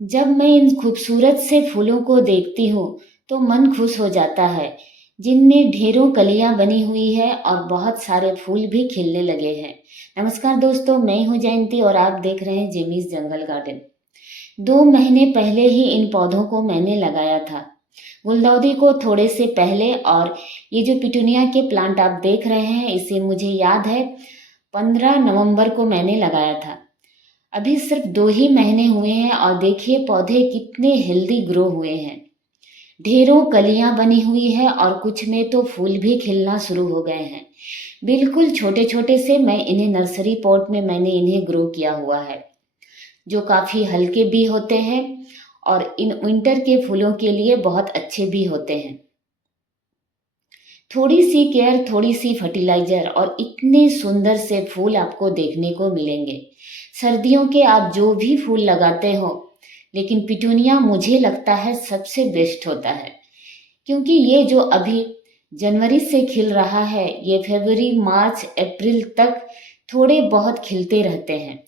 जब मैं इन खूबसूरत से फूलों को देखती हूँ तो मन खुश हो जाता है, जिनमें ढेरों कलियां बनी हुई है और बहुत सारे फूल भी खिलने लगे हैं। नमस्कार दोस्तों, मैं हूँ जयंती और आप देख रहे हैं जिमीज जंगल गार्डन। 2 महीने पहले ही इन पौधों को मैंने लगाया था, गुलदाउदी को थोड़े से पहले, और ये जो पिटूनिया के प्लांट आप देख रहे हैं इसे मुझे याद है 15 नवंबर को मैंने लगाया था। अभी सिर्फ 2 ही महीने हुए हैं और देखिए पौधे कितने हेल्दी ग्रो हुए हैं। ढेरों कलियां बनी हुई है और कुछ में तो फूल भी खिलना शुरू हो गए हैं। बिल्कुल छोटे छोटे से मैं इन्हें नर्सरी पॉट में मैंने इन्हें ग्रो किया हुआ है, जो काफ़ी हल्के भी होते हैं और इन विंटर के फूलों के लिए बहुत अच्छे भी होते हैं। थोड़ी सी केयर, थोड़ी सी फर्टिलाइजर और इतने सुंदर से फूल आपको देखने को मिलेंगे। सर्दियों के आप जो भी फूल लगाते हो, लेकिन पिटूनिया मुझे लगता है सबसे बेस्ट होता है, क्योंकि ये जो अभी जनवरी से खिल रहा है ये फरवरी मार्च अप्रैल तक थोड़े बहुत खिलते रहते हैं।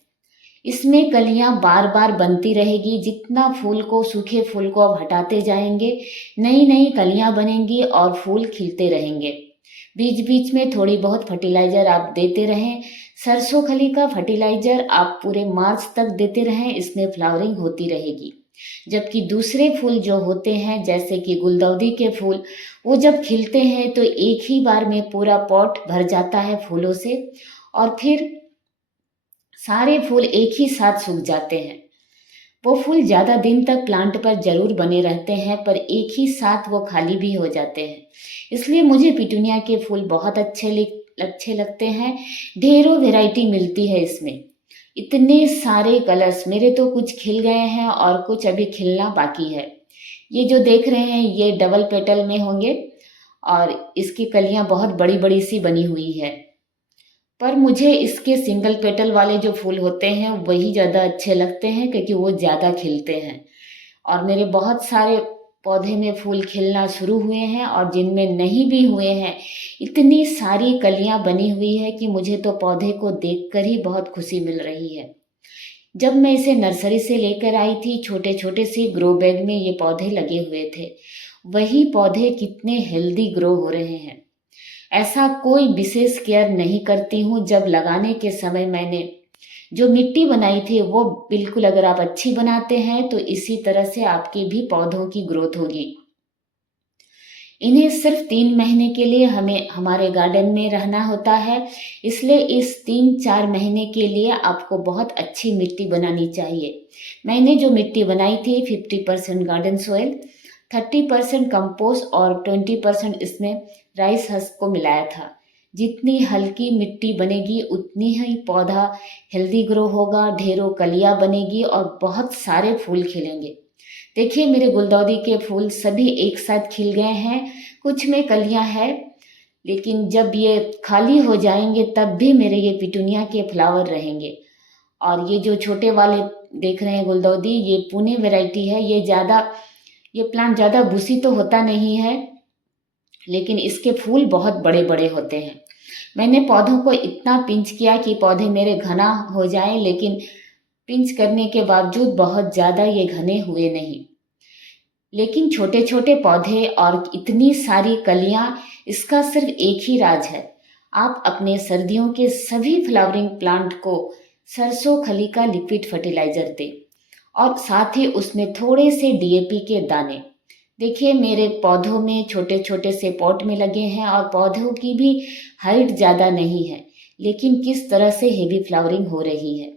इसमें कलियां बार बार बनती रहेगी, जितना फूल को, सूखे फूल को अब हटाते जाएंगे नई नई कलियां बनेंगी और फूल खिलते रहेंगे। बीच बीच में थोड़ी बहुत फर्टिलाइजर आप देते रहें। सरसों खली का फर्टिलाइजर आप पूरे मार्च तक देते रहें, इसमें फ्लावरिंग होती रहेगी। जबकि दूसरे फूल जो होते हैं जैसे कि गुलदाउदी के फूल, वो जब खिलते हैं तो एक ही बार में पूरा पॉट भर जाता है फूलों से और फिर सारे फूल एक ही साथ सूख जाते हैं। वो फूल ज़्यादा दिन तक प्लांट पर जरूर बने रहते हैं, पर एक ही साथ वो खाली भी हो जाते हैं। इसलिए मुझे पिटूनिया के फूल बहुत अच्छे लगते हैं। ढेरों वैरायटी मिलती है इसमें, इतने सारे कलर्स। मेरे तो कुछ खिल गए हैं और कुछ अभी खिलना बाकी है। ये जो देख रहे हैं ये डबल पेटल में होंगे और इसकी कलियां बहुत बड़ी बड़ी सी बनी हुई है, पर मुझे इसके सिंगल पेटल वाले जो फूल होते हैं वही ज़्यादा अच्छे लगते हैं, क्योंकि वो ज़्यादा खिलते हैं। और मेरे बहुत सारे पौधे में फूल खिलना शुरू हुए हैं और जिनमें नहीं भी हुए हैं, इतनी सारी कलियां बनी हुई है कि मुझे तो पौधे को देखकर ही बहुत खुशी मिल रही है। जब मैं इसे नर्सरी से लेकर आई थी, छोटे छोटे से ग्रो बैग में ये पौधे लगे हुए थे। वही पौधे कितने हेल्दी ग्रो हो रहे हैं। ऐसा कोई विशेष केयर नहीं करती हूँ। जब लगाने के समय मैंने जो मिट्टी बनाई थी वो बिल्कुल, अगर आप अच्छी बनाते हैं तो इसी तरह से आपके भी पौधों की ग्रोथ होगी। इन्हें सिर्फ 3 महीने के लिए हमें हमारे गार्डन में रहना होता है, इसलिए इस 3-4 महीने के लिए आपको बहुत अच्छी मिट्टी बनानी चाहिए। मैंने जो मिट्टी बनाई थी 50% गार्डन सोयल, 30% कंपोस्ट और 20% इसमें राइस हस्क को मिलाया था। जितनी हल्की मिट्टी बनेगी उतनी ही पौधा हेल्दी ग्रो होगा, ढेरों कलियां बनेगी और बहुत सारे फूल खिलेंगे। देखिए मेरे गुलदाउदी के फूल सभी एक साथ खिल गए हैं। कुछ में कलियां हैं, लेकिन जब ये खाली हो जाएंगे तब भी मेरे ये पिटूनिया के फ्लावर रहेंगे। और ये जो छोटे वाले देख रहे हैं गुलदाउदी, ये पुणे वैरायटी है। ये प्लांट ज़्यादा बुशी तो होता नहीं है, लेकिन इसके फूल बहुत बड़े बड़े होते हैं। मैंने पौधों को इतना पिंच किया कि पौधे मेरे घना हो जाए, लेकिन पिंच करने के बावजूद बहुत ज़्यादा ये घने हुए नहीं। लेकिन छोटे छोटे पौधे और इतनी सारी कलियां, इसका सिर्फ एक ही राज है। आप अपने सर्दियों के सभी फ्लावरिंग प्लांट को सरसों खली का लिक्विड फर्टिलाइजर दें और साथ ही उसमें थोड़े से डीएपी के दाने। देखिए मेरे पौधों में छोटे छोटे से पॉट में लगे हैं और पौधों की भी हाइट ज़्यादा नहीं है, लेकिन किस तरह से हेवी फ्लावरिंग हो रही है।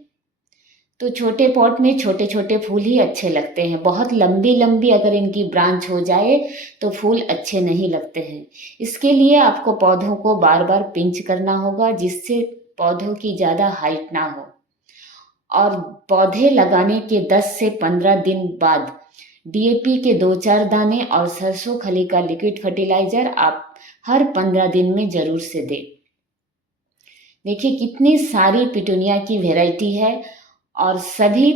तो छोटे पॉट में छोटे छोटे फूल ही अच्छे लगते हैं। बहुत लंबी लंबी अगर इनकी ब्रांच हो जाए तो फूल अच्छे नहीं लगते हैं। इसके लिए आपको पौधों को बार बार पिंच करना होगा, जिससे पौधों की ज़्यादा हाइट ना हो। और पौधे लगाने के 10 से 15 दिन बाद डीएपी के 2-4 दाने और सरसों खली का लिक्विड फर्टिलाइजर आप हर 15 दिन में जरूर से दें। देखिए कितनी सारी पिटूनिया की वैरायटी है और सभी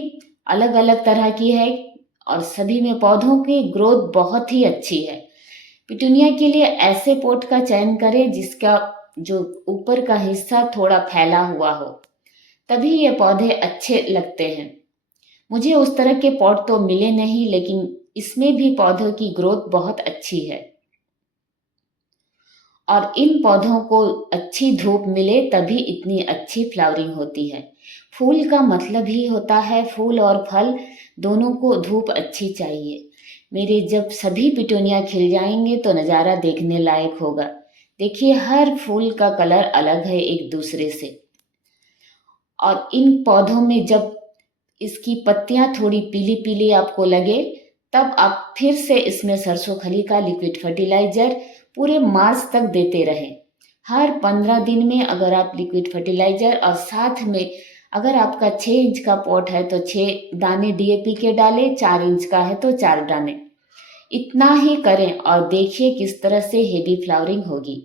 अलग अलग तरह की है और सभी में पौधों की ग्रोथ बहुत ही अच्छी है। पिटूनिया के लिए ऐसे पॉट का चयन करें जिसका जो ऊपर का हिस्सा थोड़ा फैला हुआ हो, तभी ये पौधे अच्छे लगते हैं। मुझे उस तरह के पॉट तो मिले नहीं, लेकिन इसमें भी पौधों की ग्रोथ बहुत अच्छी है और इन पौधों को अच्छी धूप मिले तभी इतनी अच्छी फ्लावरिंग होती है। फूल का मतलब ही होता है, फूल और फल दोनों को धूप अच्छी चाहिए। मेरे जब सभी पिटूनिया खिल जाएंगे तो नज़ारा देखने लायक होगा। देखिए, हर फूल का कलर अलग है एक दूसरे से। और इन पौधों में जब इसकी पत्तियां थोड़ी पीली पीली आपको लगे, तब आप फिर से इसमें सरसों खली का लिक्विड फर्टिलाइजर पूरे मार्च तक देते रहें। हर 15 दिन में अगर आप लिक्विड फर्टिलाइजर, और साथ में अगर आपका 6 इंच का पॉट है तो 6 दाने डीएपी के डालें, 4 इंच का है तो 4 दाने, इतना ही करें और देखिए किस तरह से हेवी फ्लावरिंग होगी।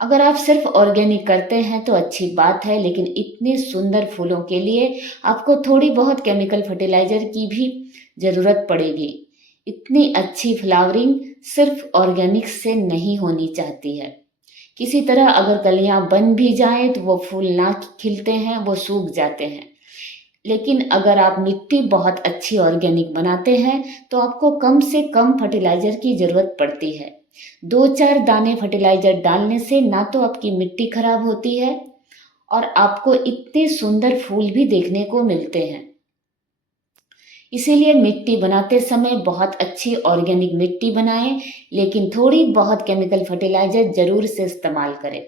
अगर आप सिर्फ ऑर्गेनिक करते हैं तो अच्छी बात है, लेकिन इतने सुंदर फूलों के लिए आपको थोड़ी बहुत केमिकल फर्टिलाइजर की भी ज़रूरत पड़ेगी। इतनी अच्छी फ्लावरिंग सिर्फ ऑर्गेनिक से नहीं होनी चाहती है। किसी तरह अगर कलियां बन भी जाएं तो वो फूल ना खिलते हैं, वो सूख जाते हैं। लेकिन अगर आप मिट्टी बहुत अच्छी ऑर्गेनिक बनाते हैं तो आपको कम से कम फर्टिलाइजर की ज़रूरत पड़ती है। 2-4 दाने फर्टिलाइजर डालने से ना तो आपकी मिट्टी खराब होती है और आपको इतने सुंदर फूल भी देखने को मिलते हैं। इसीलिए मिट्टी बनाते समय बहुत अच्छी ऑर्गेनिक मिट्टी बनाएं, लेकिन थोड़ी बहुत केमिकल फर्टिलाइजर जरूर से इस्तेमाल करें।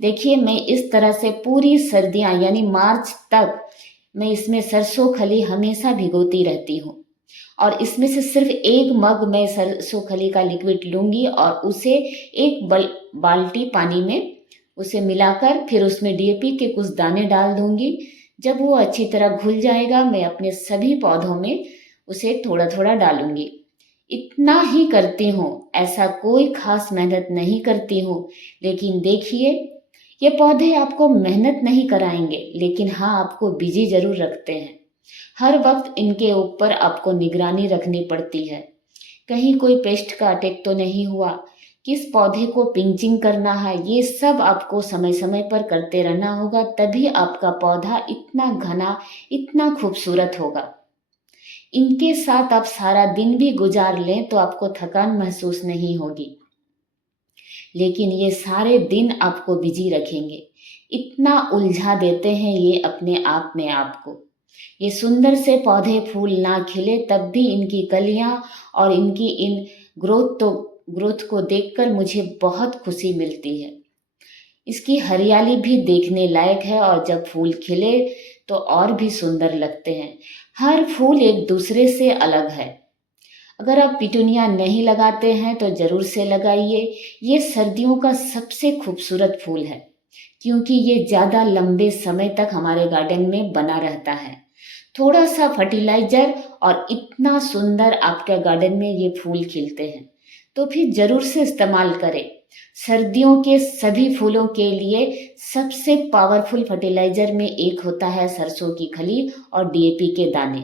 देखिए, मैं इस तरह से पूरी सर्दियां यानी मार्च तक मैं इसमें सरसों खली हमेशा भिगोती रहती हूँ और इसमें से सिर्फ 1 मग मैं सरसों खली का लिक्विड लूँगी और उसे एक बाल्टी पानी में उसे मिलाकर फिर उसमें डीएपी के कुछ दाने डाल दूँगी। जब वो अच्छी तरह घुल जाएगा, मैं अपने सभी पौधों में उसे थोड़ा थोड़ा डालूँगी। इतना ही करती हूँ, ऐसा कोई खास मेहनत नहीं करती हूँ। लेकिन देखिए, ये पौधे आपको मेहनत नहीं कराएंगे, लेकिन हाँ, आपको बिजी जरूर रखते हैं। हर वक्त इनके ऊपर आपको निगरानी रखनी पड़ती है, कहीं कोई पेस्ट का अटैक तो नहीं हुआ, किस पौधे को पिंचिंग करना है, ये सब आपको समय समय पर करते रहना होगा। तभी आपका पौधा इतना घना, इतना खूबसूरत होगा। इनके साथ आप सारा दिन भी गुजार लें तो आपको थकान महसूस नहीं होगी, लेकिन ये सारे दिन आपको बिजी रखेंगे। इतना उलझा देते हैं ये अपने आप में आपको। ये सुंदर से पौधे फूल ना खिले तब भी इनकी कलियां और इनकी इन ग्रोथ को देखकर मुझे बहुत खुशी मिलती है। इसकी हरियाली भी देखने लायक है और जब फूल खिले तो और भी सुंदर लगते हैं। हर फूल एक दूसरे से अलग है। अगर आप पिटूनिया नहीं लगाते हैं तो ज़रूर से लगाइए। ये सर्दियों का सबसे खूबसूरत फूल है क्योंकि ये ज़्यादा लंबे समय तक हमारे गार्डन में बना रहता है। थोड़ा सा फर्टिलाइजर और इतना सुंदर आपके गार्डन में ये फूल खिलते हैं, तो फिर ज़रूर से इस्तेमाल करें। सर्दियों के सभी फूलों के लिए सबसे पावरफुल फर्टिलाइजर में एक होता है सरसों की खली और डीएपी के दाने।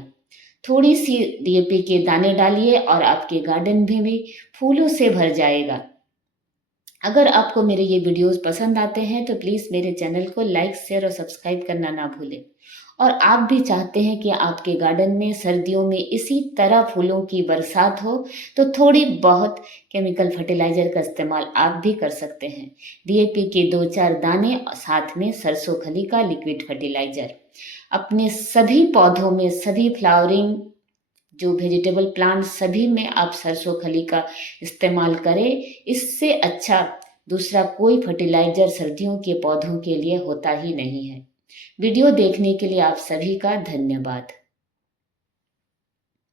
थोड़ी सी डीएपी के दाने डालिए और आपके गार्डन भी फूलों से भर जाएगा। अगर आपको मेरे ये वीडियोस पसंद आते हैं तो प्लीज़ मेरे चैनल को लाइक, शेयर और सब्सक्राइब करना ना भूलें। और आप भी चाहते हैं कि आपके गार्डन में सर्दियों में इसी तरह फूलों की बरसात हो तो थोड़ी बहुत केमिकल फर्टिलाइजर का इस्तेमाल आप भी कर सकते हैं। डीएपी के 2-4 दाने, साथ में सरसों खली का लिक्विड फर्टिलाइजर। अपने सभी पौधों में, सभी फ्लावरिंग जो वेजिटेबल प्लांट, सभी में आप सरसों खली का इस्तेमाल करें। इससे अच्छा दूसरा कोई फर्टिलाइजर सर्दियों के पौधों के लिए होता ही नहीं है। वीडियो देखने के लिए आप सभी का धन्यवाद।